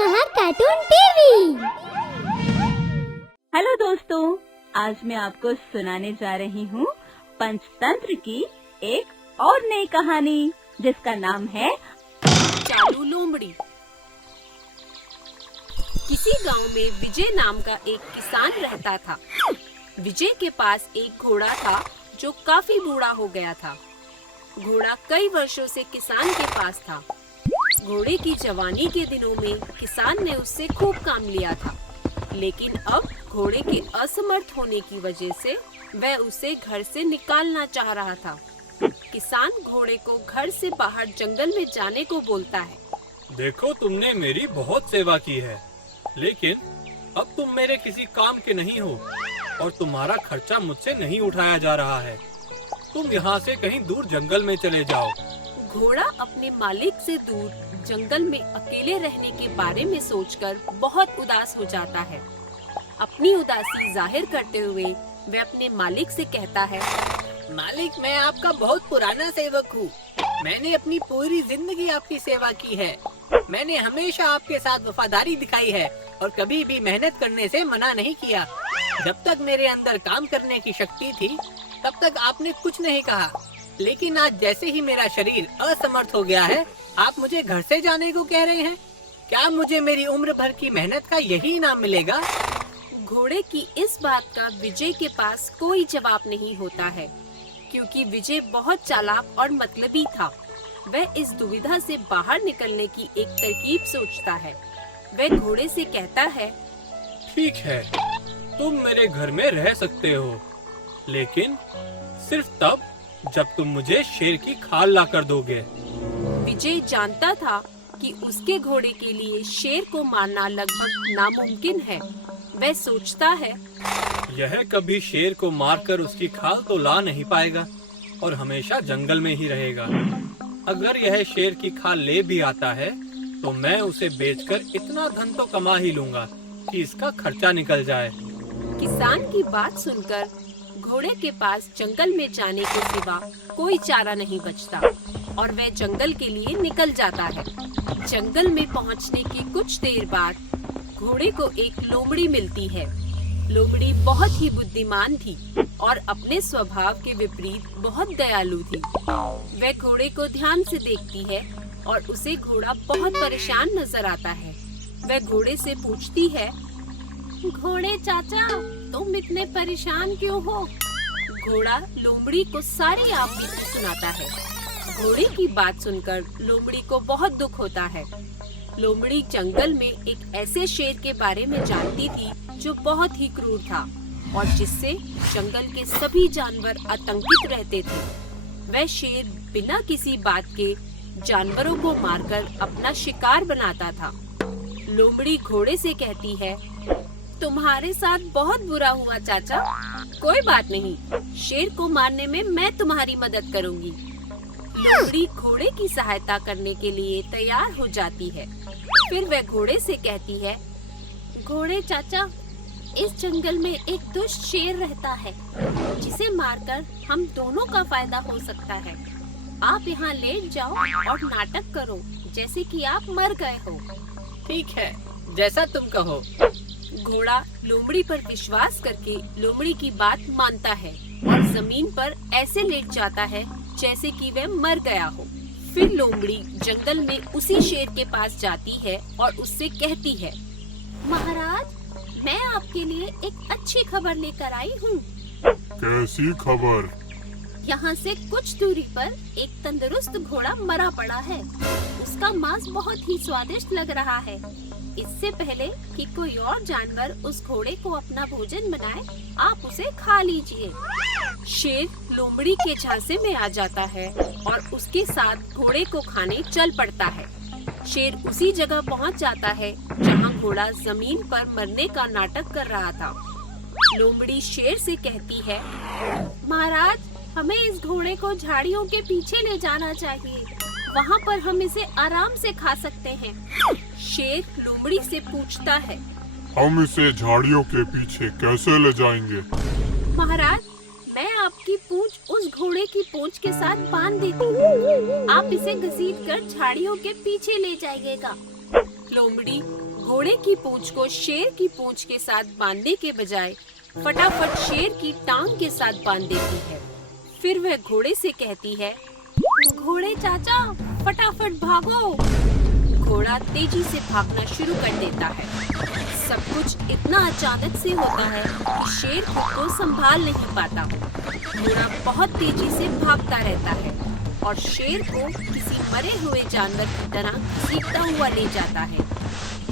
Mahar cartoon TV. Hello दोस्तों, आज मैं आपको सुनाने जा रही हूँ पंचतंत्र की एक और नई कहानी, जिसका नाम है चालू लोमड़ी। किसी गांव में विजय नाम का एक किसान रहता था। विजय के पास एक घोड़ा था जो काफी बूढ़ा हो गया था। घोड़ा कई वर्षों से किसान के पास था। घोड़े की जवानी के दिनों में किसान ने उससे खूब काम लिया था, लेकिन अब घोड़े के असमर्थ होने की वजह से वह उसे घर से निकालना चाह रहा था। किसान घोड़े को घर से बाहर जंगल में जाने को बोलता है। देखो, तुमने मेरी बहुत सेवा की है, लेकिन अब तुम मेरे किसी काम के नहीं हो और तुम्हारा खर्चा मुझसे नहीं उठाया जा रहा है। तुम यहाँ से कहीं दूर जंगल में चले जाओ। घोड़ा अपने मालिक से दूर जंगल में अकेले रहने के बारे में सोचकर बहुत उदास हो जाता है। अपनी उदासी जाहिर करते हुए वह अपने मालिक से कहता है, मालिक, मैं आपका बहुत पुराना सेवक हूँ। मैंने अपनी पूरी जिंदगी आपकी सेवा की है। मैंने हमेशा आपके साथ वफादारी दिखाई है और कभी भी मेहनत करने से मना नहीं किया। जब तक मेरे अंदर काम करने की शक्ति थी, तब तक आपने कुछ नहीं कहा। लेकिन आज जैसे ही मेरा शरीर असमर्थ हो गया है, आप मुझे घर से जाने को कह रहे हैं। क्या मुझे मेरी उम्र भर की मेहनत का यही इनाम मिलेगा? घोड़े की इस बात का विजय के पास कोई जवाब नहीं होता है, क्योंकि विजय बहुत चालाक और मतलबी था। वह इस दुविधा से बाहर निकलने की एक तरकीब सोचता है। वह घोड़े से कहता है, ठीक है, तुम मेरे घर में रह सकते हो, लेकिन सिर्फ तब जब तुम मुझे शेर की खाल ला कर दोगे। विजय जानता था कि उसके घोड़े के लिए शेर को मारना लगभग नामुमकिन है। वह सोचता है, यह कभी शेर को मारकर उसकी खाल तो ला नहीं पाएगा और हमेशा जंगल में ही रहेगा। अगर यह शेर की खाल ले भी आता है, तो मैं उसे बेचकर इतना धन तो कमा ही लूंगा कि इसका खर्चा निकल जाए। किसान की बात सुनकर घोड़े के पास जंगल में जाने के सिवा कोई चारा नहीं बचता और वह जंगल के लिए निकल जाता है। जंगल में पहुंचने की कुछ देर बाद घोड़े को एक लोमड़ी मिलती है। लोमड़ी बहुत ही बुद्धिमान थी और अपने स्वभाव के विपरीत बहुत दयालु थी। वह घोड़े को ध्यान से देखती है और उसे घोड़ा बहुत परेशान नजर आता है। वह घोड़े से पूछती है, घोड़े चाचा, तुम इतने परेशान क्यों हो? घोड़ा लोमड़ी को सारी आप बीती सुनाता है। घोड़े की बात सुनकर लोमड़ी को बहुत दुख होता है। लोमड़ी जंगल में एक ऐसे शेर के बारे में जानती थी जो बहुत ही क्रूर था और जिससे जंगल के सभी जानवर आतंकित रहते थे। वह शेर बिना किसी बात के जानवरों को मारकर अपना शिकार बनाता था। लोमड़ी घोड़े से कहती है, तुम्हारे साथ बहुत बुरा हुआ चाचा। कोई बात नहीं, शेर को मारने में मैं तुम्हारी मदद करूंगी। लोमड़ी घोड़े की सहायता करने के लिए तैयार हो जाती है। फिर वह घोड़े से कहती है, घोड़े चाचा, इस जंगल में एक दुष्ट शेर रहता है, जिसे मारकर हम दोनों का फायदा हो सकता है। आप यहाँ लेट जाओ और नाटक करो जैसे कि आप मर गए हो। ठीक है, जैसा तुम कहो। घोड़ा लोमड़ी पर विश्वास करके लोमड़ी की बात मानता है और जमीन पर ऐसे लेट जाता है जैसे कि वह मर गया हो। फिर लोमड़ी जंगल में उसी शेर के पास जाती है और उससे कहती है, महाराज, मैं आपके लिए एक अच्छी खबर लेकर आई हूँ। कैसी खबर? यहाँ से कुछ दूरी पर एक तंदुरुस्त घोड़ा मरा पड़ा है। उसका मांस बहुत ही स्वादिष्ट लग रहा है। इससे पहले कि कोई और जानवर उस घोड़े को अपना भोजन बनाए, आप उसे खा लीजिए। शेर लोमड़ी के झांसे में आ जाता है और उसके साथ घोड़े को खाने चल पड़ता है। शेर उसी जगह पहुंच जाता है जहां घोड़ा जमीन पर मरने का नाटक कर रहा था। लोमड़ी शेर से कहती है, महाराज, हमें इस घोड़े को झाड़ियों के पीछे ले जाना चाहिए। वहाँ पर हम इसे आराम से खा सकते हैं। शेर लोमड़ी से पूछता है, हम इसे झाड़ियों के पीछे कैसे ले जाएंगे? महाराज, मैं आपकी पूंछ उस घोड़े की पूंछ के साथ बांध देती हूँ। आप इसे घसीट कर झाड़ियों के पीछे ले जाइएगा। लोमड़ी घोड़े की पूंछ को शेर की पूंछ के साथ बांधने के बजाय फटाफट शेर की टांग के साथ बांध देती है। फिर वह घोड़े से कहती है, घोड़े चाचा फटाफट भागो। घोड़ा तेजी से भागना शुरू कर देता है। सब कुछ इतना अचानक से होता है कि शेर खुद को संभाल नहीं पाता। घोड़ा बहुत तेजी से भागता रहता है और शेर को किसी मरे हुए जानवर की तरह घसीटता हुआ ले जाता है।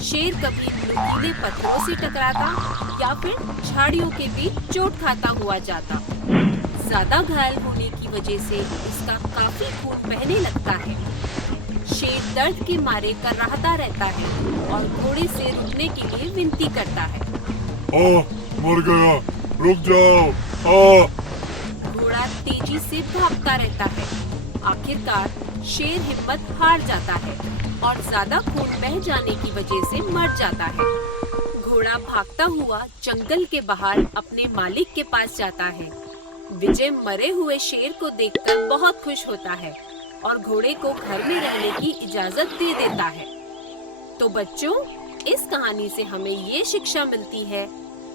शेर कभी नुकीले पत्थरों से टकराता या फिर झाड़ियों के बीच चोट खाता हुआ जाता। ज्यादा घायल होने की वजह से इसका काफी खून बहने लगता है। शेर दर्द के मारे कराहता रहता है और घोड़े से रुकने के लिए विनती करता है। मर गया, रुक जाओ। घोड़ा तेजी से भागता रहता है। आखिरकार शेर हिम्मत हार जाता है और ज्यादा खून बह जाने की वजह से मर जाता है। घोड़ा भागता हुआ जंगल के बाहर अपने मालिक के पास जाता है। विजय मरे हुए शेर को देखकर बहुत खुश होता है और घोड़े को घर में रहने की इजाजत दे देता है। तो बच्चों, इस कहानी से हमें ये शिक्षा मिलती है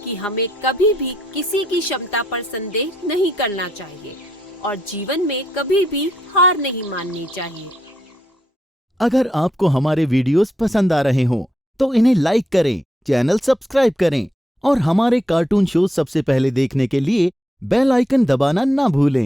कि हमें कभी भी किसी की क्षमता पर संदेह नहीं करना चाहिए और जीवन में कभी भी हार नहीं माननी चाहिए। अगर आपको हमारे वीडियोस पसंद आ रहे हों, तो इन्हें लाइक करें, चैनल सब्सक्राइब करें और हमारे कार्टून शो सबसे पहले देखने के लिए बेल आइकन दबाना ना भूलें।